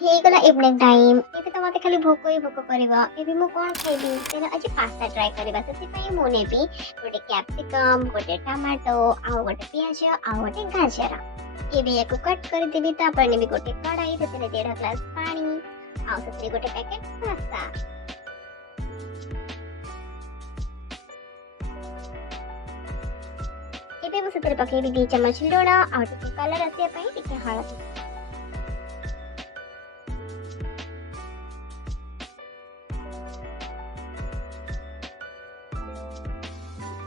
ହେଇଗଲା evening time. ଏବେ ତ ମୋତେ ଖାଲି ଭୋକ ହିଁ ଭୋକ କରିବ। ଏବେ ମୁଁ କଣ ଖାଇବି? ତେଣୁ ଆଜି ପାସ୍ତା ଟ୍ରାଏ କରିବା। ସେଥିପାଇଁ ମୁଁ ନେବି ଗୋଟେ କ୍ୟାପ୍ସିକମ୍, ଗୋଟେ ଟମାଟୋ, ଆଉ ଗୋଟେ ପିଆଜ, ଆଉ ଗୋଟେ ଗାଜର। ଏବେ ୟାକୁ କଟ୍ କରିଦେବି। ତାପରେ ନେବି ଗୋଟେ କଡ଼ାଇ, ସେଥିରେ 1.5 ଗ୍ଲାସ ପାଣି, ଆଉ ସେଥିରେ ଗୋଟେ ପ୍ୟାକେଟ୍ ପାସ୍ତା। ଏବେ ମୁଁ ସେଥିରେ ପକେଇବି 2 ଚାମଚ ଲୁଣ, ଆଉ ଟିକେ କଲର୍ ଆସିବା ପାଇଁ ଟିକେ ହଳଦୀ।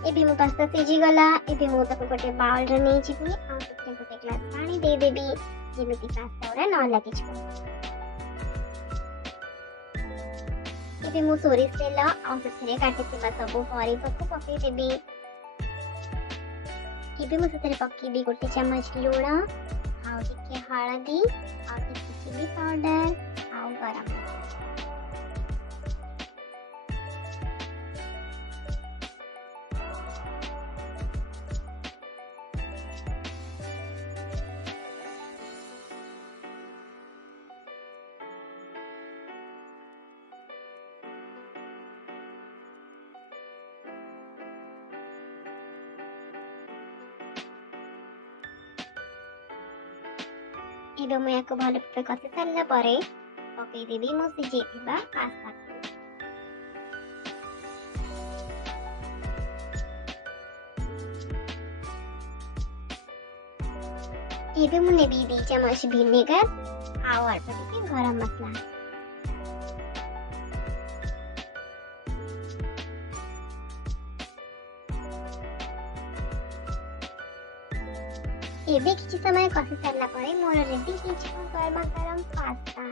ଏବେ ମୋ ପାସ୍ତା ସିଝିଗଲା। ଏବେ ମୁଁ ତାକୁ ଗୋଟେ ବାଉଲରେ ନେଇଯିବି, ଆଉ ସେଥିରେ ଗୋଟେ ଗ୍ଲାସ ପାଣି ଦେଇଦେବି, ଯେମିତି ପାସ୍ତା ଗୁଡ଼ା ନ ଲାଗିଯିବ। ଏବେ ମୁଁ ସୋରିଷ ତେଲ ଆଉ ସେଥିରେ କାଟିଥିବା ସବୁ ପରିବାକୁ ପକେଇଦେବି। ଏବେ ମୁଁ ସେଥିରେ ପକେଇବି 1 ଚାମଚ ଲୁଣ, ଆଉ ଟିକେ ହଳଦୀ, ଆଉ ଟିକେ ଚିଲି ପାଉଡର, ଆଉ ଗରମ ମସଲା। ଏବେ ମୁଁ ୟାକୁ ଭଲ ଭାବେ କଷି ସାରିଲା ପରେ ପକେଇଦେବି ମୁଁ ସିଝେଇଥିବା ପାସ୍ତାକୁ। ଏବେ ମୁଁ ନେବି 2 ଚାମଚ ଭିନେଗାର, ଆଉ ଅଳ୍ପ ଟିକେ ଗରମ ମସଲା। ଏବେ କିଛି ସମୟ କଷି ସାରିଲା ପରେ ମୋର ରେଡି ହେଇଯିବ ଗରମା ଗରମ ପାସ୍ତା।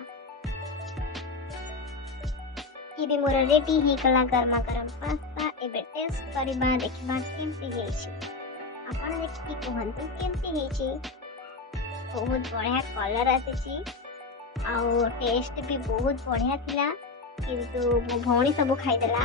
ଏବେ ମୋର ରେଡି ହେଇଗଲା ଗରମା ଗରମ ପାସ୍ତା। ଏବେ ଟେଷ୍ଟ କରିବା, ଦେଖିବା କେମିତି ହେଇଛି। ଆପଣ ଦେଖିକି କୁହନ୍ତୁ କେମିତି ହେଇଛି। ବହୁତ ବଢିଆ କଲର ଆସିଛି, ଆଉ ଟେଷ୍ଟ ବି ବହୁତ ବଢିଆ ଥିଲା। କିନ୍ତୁ ମୋ ଭଉଣୀ ସବୁ ଖାଇଦେଲା।